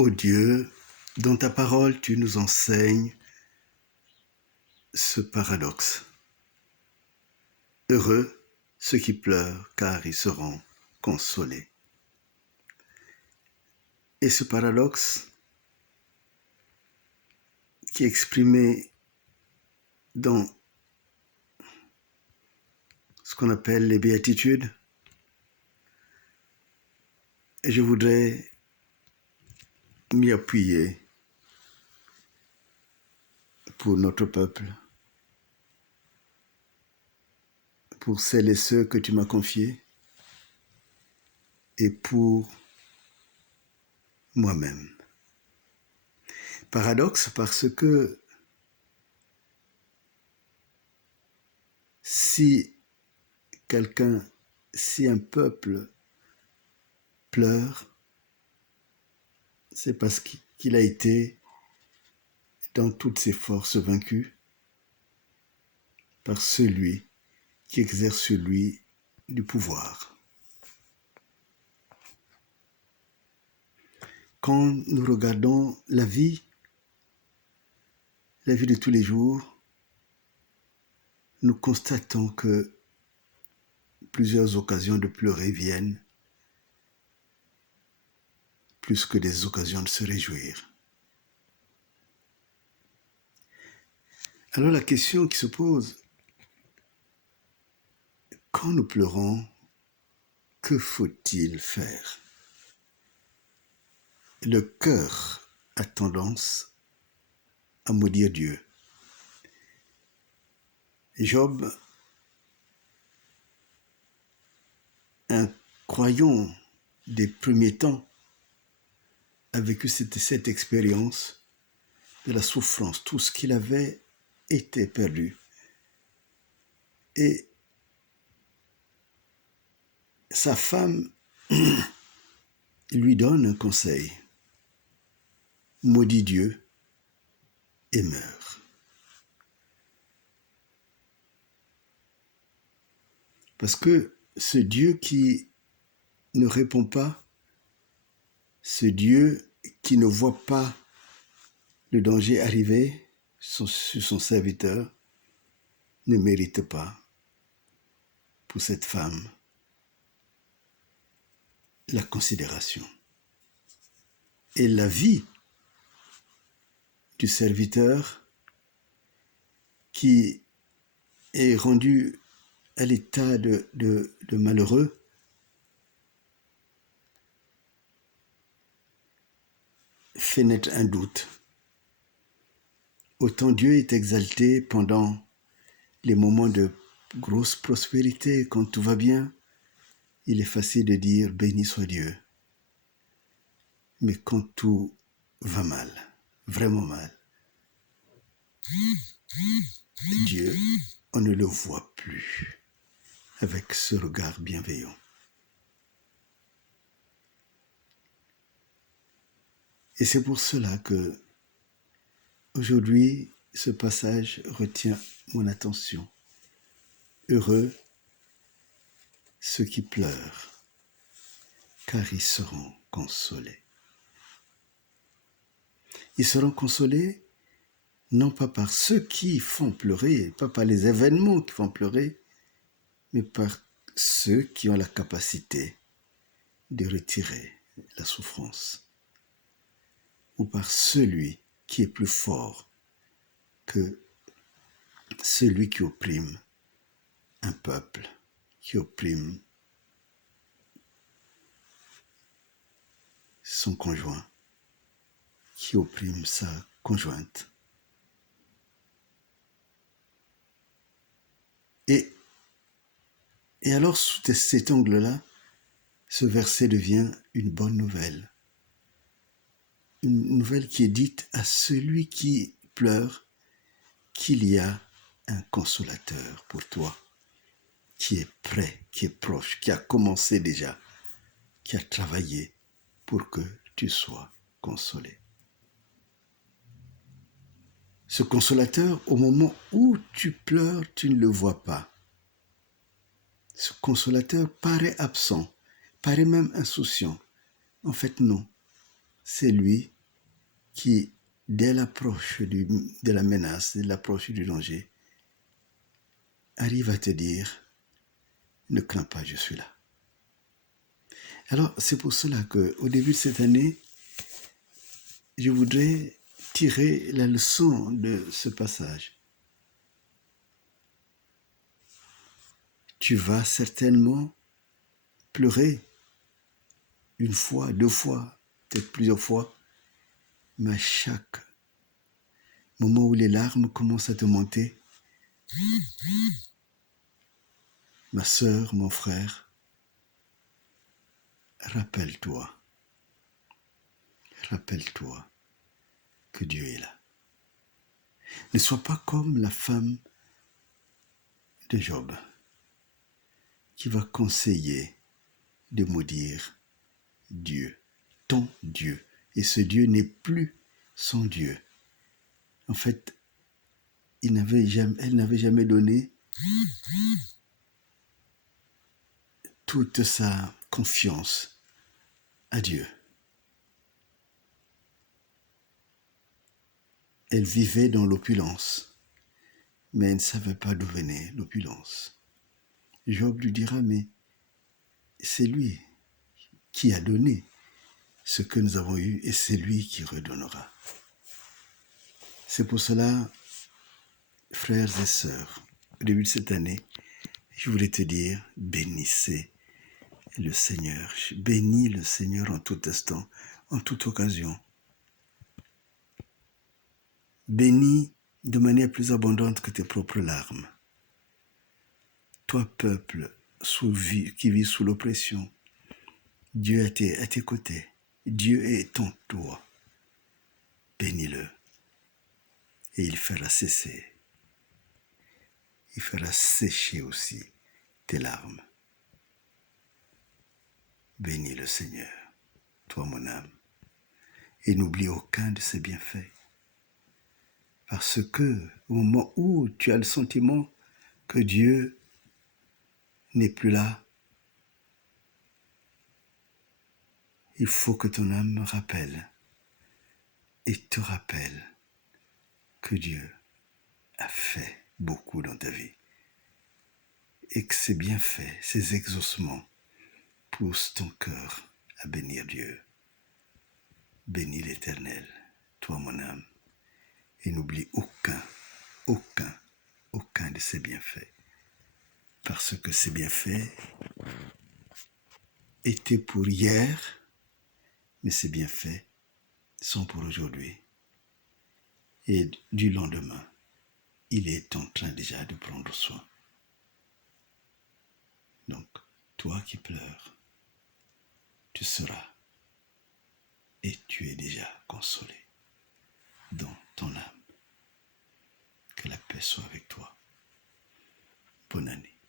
Ô Dieu, dans ta parole, tu nous enseignes ce paradoxe. Heureux ceux qui pleurent, car ils seront consolés. Et ce paradoxe, qui est exprimé dans ce qu'on appelle les béatitudes, et je voudrais m'y appuyer pour notre peuple, pour celles et ceux que tu m'as confiés, et pour moi-même. Paradoxe parce que si un peuple pleure, c'est parce qu'il a été dans toutes ses forces vaincu par celui qui exerce sur lui du pouvoir. Quand nous regardons la vie de tous les jours, nous constatons que plusieurs occasions de pleurer viennent plus que des occasions de se réjouir. Alors la question qui se pose, quand nous pleurons, que faut-il faire? Le cœur a tendance à maudire Dieu. Job, un croyant des premiers temps, a vécu cette expérience de la souffrance. Tout ce qu'il avait était perdu. Et sa femme lui donne un conseil. Maudis Dieu et meurs. Parce que ce Dieu qui ne répond pas, ce Dieu qui ne voit pas le danger arriver sur son serviteur, ne mérite pas pour cette femme la considération. Et la vie du serviteur qui est rendu à l'état de malheureux fait naître un doute. Autant Dieu est exalté pendant les moments de grosse prospérité, quand tout va bien, il est facile de dire « béni soit Dieu ». Mais quand tout va mal, vraiment mal, Dieu, on ne le voit plus avec ce regard bienveillant. Et c'est pour cela que aujourd'hui, ce passage retient mon attention. Heureux ceux qui pleurent, car ils seront consolés. Ils seront consolés non pas par ceux qui font pleurer, pas par les événements qui font pleurer, mais par ceux qui ont la capacité de retirer la souffrance, ou par celui qui est plus fort que celui qui opprime un peuple, qui opprime son conjoint, qui opprime sa conjointe. Et alors, sous cet angle-là, ce verset devient une bonne nouvelle. Une nouvelle qui est dite à celui qui pleure qu'il y a un consolateur pour toi, qui est prêt, qui est proche, qui a commencé déjà, qui a travaillé pour que tu sois consolé. Ce consolateur, au moment où tu pleures, tu ne le vois pas. Ce consolateur paraît absent, paraît même insouciant. En fait, non. c'est lui qui, dès l'approche de la menace, dès l'approche du danger, arrive à te dire, ne crains pas, je suis là. Alors, c'est pour cela qu'au début de cette année, je voudrais tirer la leçon de ce passage. Tu vas certainement pleurer une fois, deux fois, peut-être plusieurs fois, mais à chaque moment où les larmes commencent à te monter, ma sœur, mon frère, rappelle-toi que Dieu est là. Ne sois pas comme la femme de Job qui va conseiller de maudire Dieu, ton Dieu. Et ce Dieu n'est plus son Dieu. En fait, elle n'avait jamais donné toute sa confiance à Dieu. Elle vivait dans l'opulence, mais elle ne savait pas d'où venait l'opulence. Job lui dira, mais c'est lui qui a donné ce que nous avons eu et c'est lui qui redonnera. C'est pour cela, frères et sœurs, au début de cette année, je voulais te dire, bénissez le Seigneur. Bénis le Seigneur en tout instant, en toute occasion. Bénis de manière plus abondante que tes propres larmes. Toi, peuple qui vit sous l'oppression, Dieu est à tes côtés. Dieu est en toi. Bénis-le. Et il fera cesser. Il fera sécher aussi tes larmes. Bénis le Seigneur, toi mon âme, et n'oublie aucun de ses bienfaits. Parce que au moment où tu as le sentiment que Dieu n'est plus là, il faut que ton âme rappelle et te rappelle que Dieu a fait beaucoup dans ta vie et que ses bienfaits, ses exaucements poussent ton cœur à bénir Dieu. Bénis l'Éternel, toi mon âme, et n'oublie aucun de ses bienfaits. Parce que ces bienfaits étaient pour hier, mais ces bienfaits sont pour aujourd'hui. Et du lendemain, il est en train déjà de prendre soin. Donc, toi qui pleures, tu seras et tu es déjà consolé dans ton âme. Que la paix soit avec toi. Bonne année.